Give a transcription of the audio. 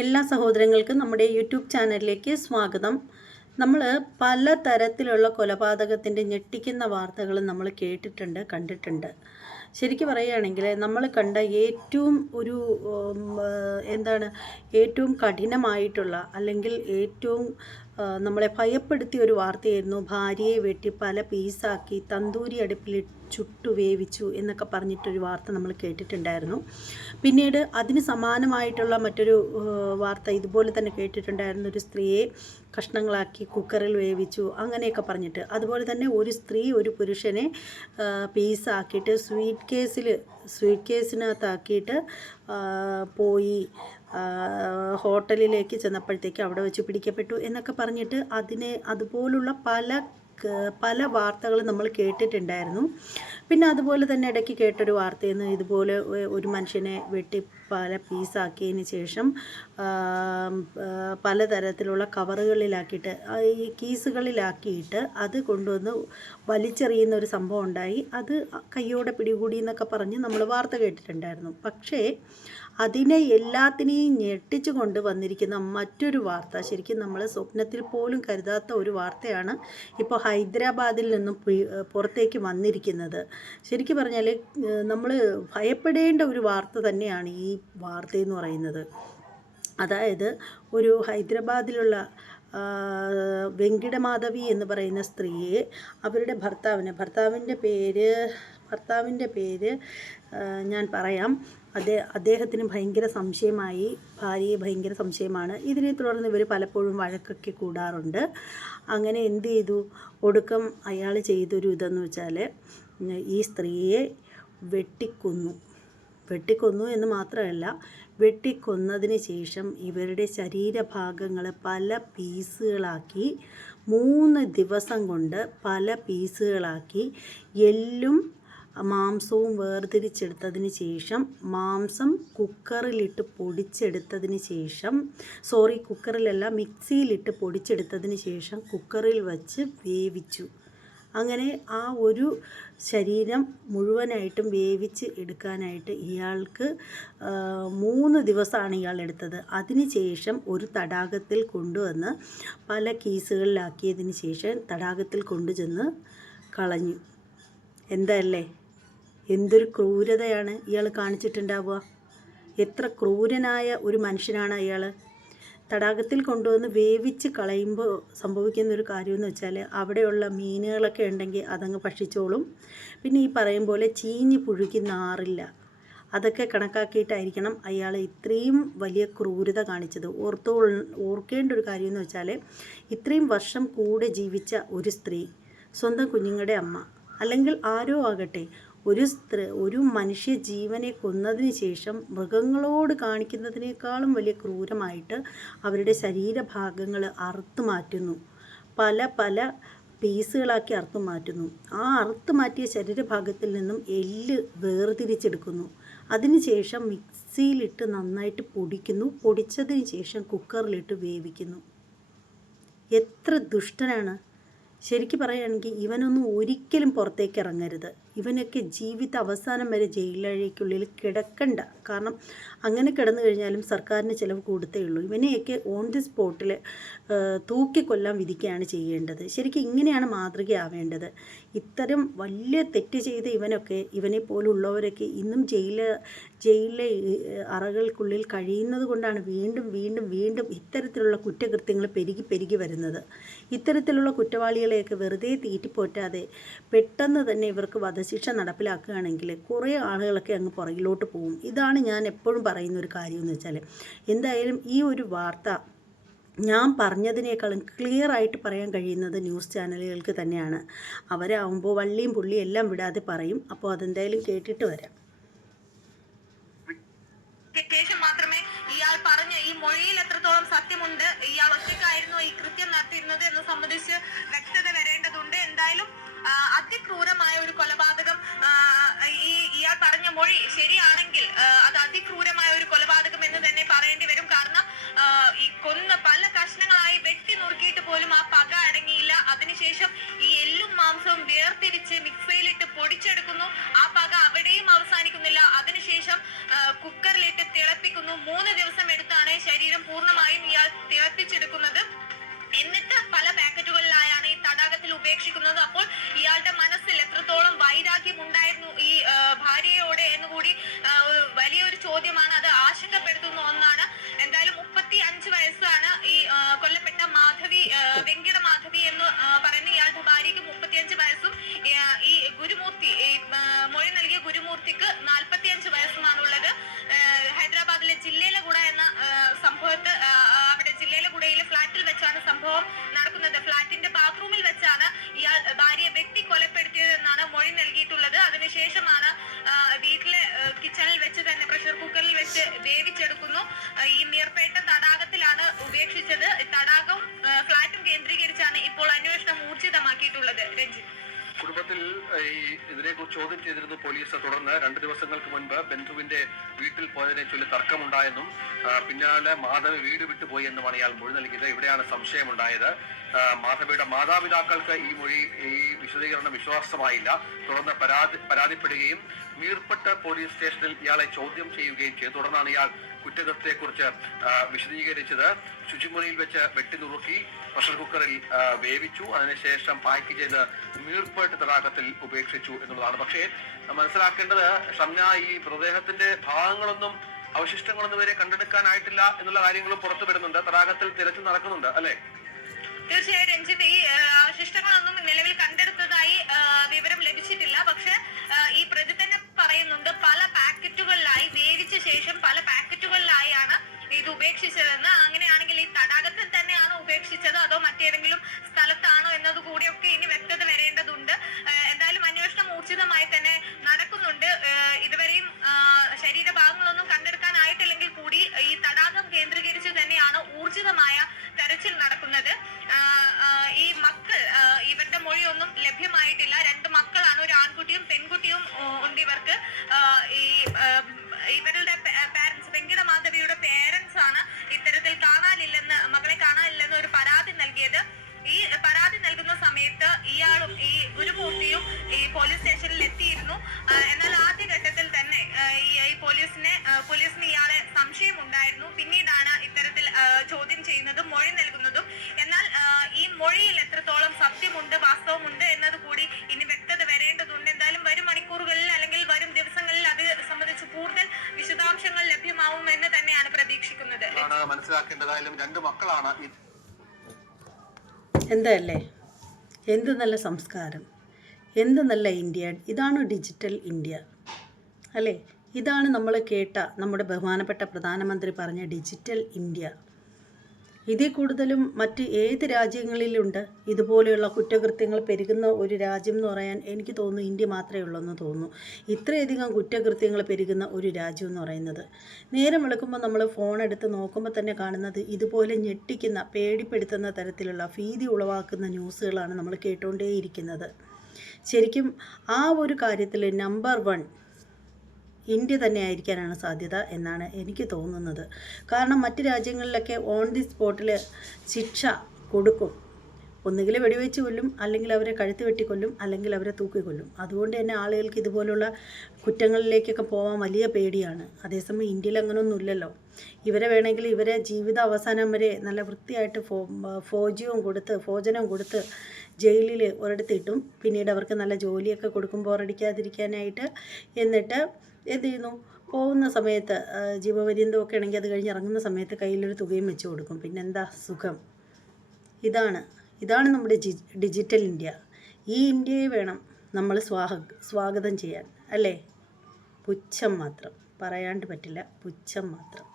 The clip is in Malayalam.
എല്ലാ സഹോദരങ്ങൾക്കും നമ്മുടെ യൂട്യൂബ് ചാനലിലേക്ക് സ്വാഗതം. നമ്മൾ പലതരത്തിലുള്ള കൊലപാതകത്തിൻ്റെ ഞെട്ടിക്കുന്ന വാർത്തകൾ നമ്മൾ കേട്ടിട്ടുണ്ട്, കണ്ടിട്ടുണ്ട്. ശരിക്കും പറയുകയാണെങ്കിൽ നമ്മൾ കണ്ട ഏറ്റവും ഏറ്റവും കഠിനമായിട്ടുള്ള അല്ലെങ്കിൽ ഏറ്റവും നമ്മളെ ഭയപ്പെടുത്തിയ ഒരു വാർത്തയായിരുന്നു ഭാര്യയെ വെട്ടി പല പീസാക്കി തന്തൂരി അടുപ്പിൽ ചുട്ടു വേവിച്ചു എന്നൊക്കെ പറഞ്ഞിട്ടൊരു വാർത്ത നമ്മൾ കേട്ടിട്ടുണ്ടായിരുന്നു. പിന്നീട് അതിന് സമാനമായിട്ടുള്ള മറ്റൊരു വാർത്ത ഇതുപോലെ തന്നെ കേട്ടിട്ടുണ്ടായിരുന്നു. ഒരു സ്ത്രീയെ കഷ്ണങ്ങളാക്കി കുക്കറിൽ വേവിച്ചു അങ്ങനെയൊക്കെ പറഞ്ഞിട്ട്. അതുപോലെ തന്നെ ഒരു സ്ത്രീ ഒരു പുരുഷനെ പീസാക്കിയിട്ട് സ്വീറ്റ് കേസിനകത്താക്കിയിട്ട് പോയി ഹോട്ടലിലേക്ക് ചെന്നപ്പോഴത്തേക്ക് അവിടെ വെച്ച് പിടിക്കപ്പെട്ടു എന്നൊക്കെ പറഞ്ഞിട്ട് അതുപോലുള്ള പല വാർത്തകൾ നമ്മൾ കേട്ടിട്ടുണ്ടായിരുന്നു. പിന്നെ അതുപോലെ തന്നെ ഇടയ്ക്ക് കേട്ടൊരു വാർത്തയെന്ന് ഇതുപോലെ ഒരു മനുഷ്യനെ വെട്ടി പല പീസാക്കിയതിന് ശേഷം പലതരത്തിലുള്ള കവറുകളിലാക്കിയിട്ട് ഈ കീസുകളിലാക്കിയിട്ട് അത് കൊണ്ടുവന്ന് വലിച്ചെറിയുന്ന ഒരു സംഭവം ഉണ്ടായി. അത് കയ്യോടെ പിടികൂടി എന്നൊക്കെ പറഞ്ഞ് നമ്മൾ വാർത്ത കേട്ടിട്ടുണ്ടായിരുന്നു. പക്ഷേ അതിനെ എല്ലാത്തിനെയും ഞെട്ടിച്ചു കൊണ്ട് വന്നിരിക്കുന്ന മറ്റൊരു വാർത്ത, ശരിക്കും നമ്മൾ സ്വപ്നത്തിൽ പോലും കരുതാത്ത ഒരു വാർത്തയാണ് ഇപ്പോൾ ഹൈദരാബാദിൽ നിന്നും പുറത്തേക്ക് വന്നിരിക്കുന്നത്. ശരിക്കും പറഞ്ഞാൽ നമ്മൾ ഭയപ്പെടേണ്ട ഒരു വാർത്ത തന്നെയാണ് ഈ വാർത്തയെന്ന് പറയുന്നത്. അതായത് ഒരു ഹൈദരാബാദിലുള്ള വെങ്കിടമാധവി എന്ന് പറയുന്ന സ്ത്രീയെ അവരുടെ ഭർത്താവിൻ്റെ പേര് ഞാൻ പറയാം. അദ്ദേഹത്തിന് ഭയങ്കര സംശയമായി, ഭാര്യയെ ഭയങ്കര സംശയമാണ്. ഇതിനെ തുടർന്ന് ഇവർ പലപ്പോഴും വഴക്കൊക്കെ കൂടാറുണ്ട്. അങ്ങനെ എന്ത് ചെയ്തു, ഒടുക്കം അയാൾ ചെയ്തൊരു ഇതെന്ന് വെച്ചാൽ ഈ സ്ത്രീയെ വെട്ടിക്കൊന്നു എന്ന് മാത്രമല്ല, വെട്ടിക്കൊന്നതിന് ശേഷം ഇവരുടെ ശരീരഭാഗങ്ങൾ പല പീസുകളാക്കി 3 ദിവസം കൊണ്ട് പല പീസുകളാക്കി എല്ലും മാംസവും വേർതിരിച്ചെടുത്തതിന് ശേഷം മാംസം കുക്കറിലിട്ട് പൊടിച്ചെടുത്തതിന് ശേഷം കുക്കറിലല്ല മിക്സിയിലിട്ട് പൊടിച്ചെടുത്തതിന് ശേഷം കുക്കറിൽ വച്ച് വേവിച്ചു. അങ്ങനെ ആ ഒരു ശരീരം മുഴുവനായിട്ടും വേവിച്ച് എടുക്കാനായിട്ട് ഇയാൾക്ക് 3 ദിവസമാണ് ഇയാൾ എടുത്തത്. അതിനുശേഷം ഒരു തടാകത്തിൽ കൊണ്ടുവന്ന് പല കീസുകളിലാക്കിയതിന് ശേഷം തടാകത്തിൽ കൊണ്ടുചെന്ന് കളഞ്ഞു. എന്തല്ലേ, എന്തൊരു ക്രൂരതയാണ് ഇയാൾ കാണിച്ചിട്ടുണ്ടാവുക. എത്ര ക്രൂരനായ ഒരു മനുഷ്യനാണ് അയാൾ. തടാകത്തിൽ കൊണ്ടുവന്ന് വേവിച്ച് കളയുമ്പോൾ സംഭവിക്കുന്നൊരു കാര്യമെന്ന് വെച്ചാൽ അവിടെയുള്ള മീനുകളൊക്കെ ഉണ്ടെങ്കിൽ അതങ്ങ് ഭക്ഷിച്ചോളും. പിന്നെ ഈ പറയും പോലെ ചീഞ്ഞ് പുഴുക്കി നാറില്ല. അതൊക്കെ കണക്കാക്കിയിട്ടായിരിക്കണം അയാൾ ഇത്രയും വലിയ ക്രൂരത കാണിച്ചത്. ഓർക്കേണ്ട ഒരു കാര്യമെന്ന് വെച്ചാൽ ഇത്രയും വർഷം കൂടെ ജീവിച്ച ഒരു സ്ത്രീ, സ്വന്തം കുഞ്ഞുങ്ങളുടെ അമ്മ, അല്ലെങ്കിൽ ആരോ ആകട്ടെ, ഒരു മനുഷ്യ ജീവനെ കൊന്നതിന് ശേഷം മൃഗങ്ങളോട് കാണിക്കുന്നതിനേക്കാളും വലിയ ക്രൂരമായിട്ട് അവരുടെ ശരീരഭാഗങ്ങൾ അറുത്തു മാറ്റുന്നു. പല പീസുകളാക്കി അറുത്തു മാറ്റുന്നു. ആ അറുത്തു മാറ്റിയ ശരീരഭാഗത്തിൽ നിന്നും എല്ല് വേർതിരിച്ചെടുക്കുന്നു. അതിനുശേഷം മിക്സിയിലിട്ട് നന്നായിട്ട് പൊടിക്കുന്നു. പൊടിച്ചതിന് ശേഷം കുക്കറിലിട്ട് വേവിക്കുന്നു. എത്ര ദുഷ്ടനാണ്. ശരിക്കും പറയുകയാണെങ്കിൽ ഇവനൊന്നും ഒരിക്കലും പുറത്തേക്ക് ഇറങ്ങരുത്. ഇവനൊക്കെ ജീവിത അവസാനം വരെ ജയിലഴിക്കുള്ളിൽ കിടക്കണ്ട. കാരണം അങ്ങനെ കിടന്നു കഴിഞ്ഞാലും സർക്കാരിന് ചിലവ് കൊടുത്തേ ഉള്ളൂ. ഇവനെയൊക്കെ ഓൺ ദി സ്പോട്ടിൽ തൂക്കിക്കൊല്ലാൻ വിധിക്കുകയാണ് ചെയ്യേണ്ടത്. ശരിക്കും ഇങ്ങനെയാണ് മാതൃകയാവേണ്ടത്. ഇത്തരം വലിയ തെറ്റ് ചെയ്ത ഇവനെ പോലുള്ളവരൊക്കെ ഇന്നും ജയിലിലെ അറകൾക്കുള്ളിൽ കഴിയുന്നത് കൊണ്ടാണ് വീണ്ടും ഇത്തരത്തിലുള്ള കുറ്റകൃത്യങ്ങൾ പെരുകി വരുന്നത്. ഇത്തരത്തിലുള്ള കുറ്റവാളികളെയൊക്കെ വെറുതെ തീറ്റിപ്പോറ്റാതെ പെട്ടെന്ന് തന്നെ ഇവർക്ക് വധശിക്ഷ നടപ്പിലാക്കുകയാണെങ്കിൽ കുറേ ആളുകളൊക്കെ അങ്ങ് പുറകിലോട്ട് പോകും. ഇതാണ് ഞാൻ എപ്പോഴും പറയുന്ന ഒരു കാര്യമെന്ന് വെച്ചാൽ, എന്തായാലും ഈ ഒരു വാർത്ത ഞാൻ പറഞ്ഞതിനേക്കാളും ക്ലിയർ ആയിട്ട് പറയാൻ കഴിയുന്നത് ന്യൂസ് ചാനലുകൾക്ക് തന്നെയാണ്. അവരാകുമ്പോൾ വള്ളിയും പുള്ളിയും എല്ലാം വിടാതെ പറയും. അപ്പോൾ അതെന്തായാലും കേട്ടിട്ട് വരാം. ശേഷം മാത്രമേ ഇയാൾ പറഞ്ഞ ഈ മൊഴിയിൽ എത്രത്തോളം സത്യമുണ്ട്, ഇയാൾ ഒറ്റയ്ക്കായിരുന്നു ഈ കൃത്യം നടത്തിയിരുന്നത് എന്ന് സംബന്ധിച്ച് വ്യക്തത വരേണ്ടതുണ്ട്. എന്തായാലും അതിക്രൂരമായ ഒരു കൊലപാതകം, ഇയാൾ പറഞ്ഞ മൊഴി ശരിയാണെങ്കിൽ അത് അതിക്രൂരമായ ഒരു കൊലപാതകം എന്ന് തന്നെ പറയേണ്ടി വരും. കാരണം ഈ കൊന്ന് പല കഷ്ണങ്ങളായി വെട്ടി നുറുക്കിയിട്ട് പോലും ആ പക അടങ്ങിയില്ല. അതിനുശേഷം ഈ എല്ലും മാംസവും വേർതിരിച്ച് മിക്സിയിലിട്ട് പൊടിച്ചെടുക്കുന്നു. ആ പക അവിടെയും അവസാനിക്കുന്നില്ല. അതിനുശേഷം കുക്കറിലിട്ട് തിളപ്പിക്കുന്നു. 3 ദിവസം എടുത്താണ് ശരീരം പൂർണ്ണമായും ഇയാൾ തിളപ്പിച്ചെടുക്കുന്നത്. എന്നിട്ട് പല പാക്കറ്റുകളിലായാണ് ഈ തടാകത്തിൽ ഉപേക്ഷിക്കുന്നത്. അപ്പോൾ ഇയാളുടെ മനസ്സിൽ എത്രത്തോളം വൈരാഗ്യം ഉണ്ടായിരുന്നു ഈ ഭാര്യയോടെ എന്നുകൂടി വലിയൊരു ചോദ്യമാണ്. അത് ആശങ്കപ്പെടുത്തുന്ന ഒന്നാണ്. എന്തായാലും 35 വയസ്സാണ് ഈ കൊല്ലപ്പെട്ട മാധവി, വെങ്കിട മാധവി എന്ന് പറയുന്ന ഇയാളുടെ ഭാര്യയ്ക്ക് 35 വയസ്സും ഈ ഗുരുമൂർത്തി, മൊഴി നൽകിയ ഗുരുമൂർത്തിക്ക് 45 വയസ്സുമാണുള്ളത്. ഹൈദരാബാദിലെ ജില്ലേലഗുഡ എന്ന സംഭവത്ത് അവിടെ ജില്ലേലഗുഡയിലെ ഫ്ളാറ്റിൽ വെച്ചാണ് സംഭവം നടക്കുന്നത്. ഫ്ളാറ്റിന്റെ ബാത്റൂമിൽ വെച്ചാണ് ഇയാൾ ഭാര്യയെ വെട്ടി കൊലപ്പെടുത്തിയതെന്നാണ് മൊഴി നൽകിയിട്ടുള്ളത്. അതിനുശേഷമാണ് വീട്ടിലെ കിച്ചണിൽ വെച്ച് തന്നെ പ്രഷർ കുക്കറിൽ വെച്ച് വേവിച്ചെടുക്കുന്നു. ഈ മീർപേട്ട തടാകത്തിലാണ് ഉപേക്ഷിച്ചത്. തടാകവും ഫ്ളാറ്റും കേന്ദ്രീകരിച്ചാണ് ഇപ്പോൾ അന്വേഷണം ഊർജിതമാക്കിയിട്ടുള്ളത്. രഞ്ജിത്ത്, കുടുംബത്തിൽ ഇതിനെക്കുറിച്ച് ചോദ്യം ചെയ്തിരുന്നു പോലീസ്. തുടർന്ന് 2 ദിവസങ്ങൾക്ക് മുൻപ് ബന്ധുവിന്റെ വീട്ടിൽ പോയതിനെ ചൊല്ലി തർക്കമുണ്ടായെന്നും പിന്നാലെ മാധവി വീട് വിട്ടുപോയി എന്നുമാണ് ഇയാൾ മൊഴി നൽകിയത്. ഇവിടെയാണ് സംശയമുണ്ടായത്. മാധവിയുടെ മാതാപിതാക്കൾക്ക് ഈ വിശദീകരണം വിശ്വാസമായില്ല. തുടർന്ന് പരാതിപ്പെടുകയും മീർപെട്ട പോലീസ് സ്റ്റേഷനിൽ ഇയാളെ ചോദ്യം ചെയ്യുകയും ചെയ്തു. തുടർന്നാണ് ഇയാൾ കുറ്റകൃത്യത്തെക്കുറിച്ച് വിശദീകരിച്ചത്. ശുചിമുറിയിൽ വെച്ച് വെട്ടി നുറുക്കി പ്രഷർ കുക്കറിൽ വേവിച്ചു. അതിനുശേഷം പാക്ക് ചെയ്ത് മീർപേട്ട് തടാകത്തിൽ ഉപേക്ഷിച്ചു എന്നുള്ളതാണ്. പക്ഷേ മനസ്സിലാക്കേണ്ടത് ഷംന, ഈ മൃതദേഹത്തിന്റെ ഭാഗങ്ങളൊന്നും അവശിഷ്ടങ്ങളൊന്നും വരെ കണ്ടെടുക്കാനായിട്ടില്ല എന്നുള്ള കാര്യങ്ങളും പുറത്തു വരുന്നുണ്ട്. തടാകത്തിൽ തിരച്ചിൽ നടക്കുന്നുണ്ട് അല്ലെ? തീർച്ചയായും രഞ്ജിത്ത്, ഈ അവശിഷ്ടങ്ങളൊന്നും നിലവിൽ കണ്ടെടുത്തതായി വിവരം ലഭിച്ചിട്ടില്ല. പക്ഷെ ഈ പ്രതി തന്നെ പറയുന്നുണ്ട് പല പാക്കറ്റുകളിലായി വേവിച്ച ശേഷം പല പാക്കറ്റുകളിലായാണ് ഇത് ഉപേക്ഷിച്ചതെന്ന്. അങ്ങനെയാണെങ്കിൽ ഈ തടാകത്തിൽ തന്നെയാണോ ഉപേക്ഷിച്ചത് അതോ മറ്റേതെങ്കിലും സ്ഥലത്താണോ എന്നത് കൂടിയൊക്കെ ഇനി വ്യക്തത വരേണ്ടതുണ്ട്. എന്തായാലും അന്വേഷണം ഊർജിതമായി തന്നെ നടക്കുന്നുണ്ട്. ഇതുവരെയും ശരീരഭാഗങ്ങളൊന്നും കണ്ടെടുക്കാനായിട്ടില്ലെങ്കിൽ കൂടി ഈ തടാകം കേന്ദ്രീകരിച്ച് തന്നെയാണ് ഊർജിതമായ തെരച്ചിൽ നടക്കുന്നത്. ഈ മക്കൾ, ഇവരുടെ മൊഴിയൊന്നും ലഭ്യമായിട്ടില്ല. 2 മക്കളാണ്, ഒരു ആൺകുട്ടിയും പെൺകുട്ടിയും ഉണ്ട് ഇവർക്ക്. ഇവരുടെ പാരന്റ്സ്, വെങ്കിട മാധവിയുടെ പേരൻസ് ആണ് ഇത്തരത്തിൽ മകളെ കാണാനില്ലെന്ന് ഒരു പരാതി നൽകിയത്. ഈ പരാതി നൽകുന്ന സമയത്ത് ഇയാളും ഈ ഗുരുമൂർത്തിയും ഈ പോലീസ് സ്റ്റേഷനിൽ എത്തിയിരുന്നു. എന്നാൽ ആദ്യഘട്ടത്തിൽ തന്നെ ഈ പോലീസിന് ഇയാളെ സംശയം ഉണ്ടായിരുന്നു. പിന്നീടാണ് ഇത്തരത്തിൽ ചോദ്യം ചെയ്യുന്നതും മൊഴി നൽകുന്നതും. എന്നാൽ ഈ മൊഴിയിൽ എത്രത്തോളം സത്യമുണ്ട്, വാസ്തവമുണ്ട് എന്നത് കൂടി ഇനി വ്യക്തത വരേണ്ടതുണ്ട്. എന്തായാലും വരും മണിക്കൂറുകളിൽ അല്ലെങ്കിൽ വരും ദിവസങ്ങളിൽ അത് സംബന്ധിച്ച് കൂടുതൽ വിശദാംശങ്ങൾ ലഭ്യമാവുമെന്ന് തന്നെയാണ് പ്രതീക്ഷിക്കുന്നത്. മനസ്സിലാക്കേണ്ടതായാലും 2 മക്കളാണ്. എന്തല്ലേ, എന്ത് നല്ല സംസ്കാരം, എന്ത് നല്ല ഇന്ത്യ. ഇതാണ് ഡിജിറ്റൽ ഇന്ത്യ അല്ലേ? ഇതാണ് നമ്മൾ കേട്ട നമ്മുടെ ബഹുമാനപ്പെട്ട പ്രധാനമന്ത്രി പറഞ്ഞ ഡിജിറ്റൽ ഇന്ത്യ. ഇതിൽ കൂടുതലും മറ്റ് ഏത് രാജ്യങ്ങളിലുണ്ട് ഇതുപോലെയുള്ള കുറ്റകൃത്യങ്ങൾ പെരുകുന്ന ഒരു രാജ്യം എന്ന് പറയാൻ? എനിക്ക് തോന്നുന്നു ഇന്ത്യ മാത്രമേ ഉള്ളൂ എന്ന് തോന്നുന്നു. ഇത്രയധികം കുറ്റകൃത്യങ്ങൾ പെരുകുന്ന ഒരു രാജ്യം എന്ന് പറയുന്നത്. നേരം വെളുക്കുമ്പോൾ നമ്മൾ ഫോൺ എടുത്ത് നോക്കുമ്പോൾ തന്നെ കാണുന്നത് ഇതുപോലെ ഞെട്ടിക്കുന്ന, പേടിപ്പെടുത്തുന്ന തരത്തിലുള്ള ഭീതി ഉളവാക്കുന്ന ന്യൂസുകളാണ് നമ്മൾ കേട്ടുകൊണ്ടേയിരിക്കുന്നത്. ശരിക്കും ആ ഒരു കാര്യത്തിൽ നമ്പർ 1 ഇന്ത്യ തന്നെ ആയിരിക്കാനാണ് സാധ്യത എന്നാണ് എനിക്ക് തോന്നുന്നത്. കാരണം മറ്റ് രാജ്യങ്ങളിലൊക്കെ ഓൺ ദി സ്പോട്ടിൽ ശിക്ഷ കൊടുക്കും. ഒന്നുകിൽ വെടിവെച്ച് കൊല്ലും, അല്ലെങ്കിൽ അവരെ കഴുത്ത് വെട്ടിക്കൊല്ലും, അല്ലെങ്കിൽ അവരെ തൂക്കിക്കൊല്ലും. അതുകൊണ്ട് തന്നെ ആളുകൾക്ക് ഇതുപോലുള്ള കുറ്റങ്ങളിലേക്കൊക്കെ പോകാൻ വലിയ പേടിയാണ്. അതേസമയം ഇന്ത്യയിൽ അങ്ങനെയൊന്നും ഇല്ലല്ലോ. ഇവരെ വേണമെങ്കിൽ ഇവരെ ജീവിത അവസാനം വരെ നല്ല വൃത്തിയായിട്ട് ഭോജനം കൊടുത്ത് ജയിലിൽ ഒരിടത്ത് ഇട്ടും. പിന്നീട് അവർക്ക് നല്ല ജോലിയൊക്കെ കൊടുക്കും ബോറടിക്കാതിരിക്കാനായിട്ട്. എന്നിട്ട് എന്ത് ചെയ്യുന്നു? പോകുന്ന സമയത്ത് ജീവപര്യന്തമൊക്കെ ആണെങ്കിൽ അത് കഴിഞ്ഞ് ഇറങ്ങുന്ന സമയത്ത് കയ്യിലൊരു തുകയും വെച്ച് കൊടുക്കും. പിന്നെന്താ സുഖം. ഇതാണ് നമ്മുടെ ഡിജിറ്റൽ ഇന്ത്യ. ഈ ഇന്ത്യയെ വേണം നമ്മൾ സ്വാഗതം ചെയ്യാൻ അല്ലേ? പുച്ഛം മാത്രം, പറയാണ്ട് പറ്റില്ല, പുച്ഛം മാത്രം.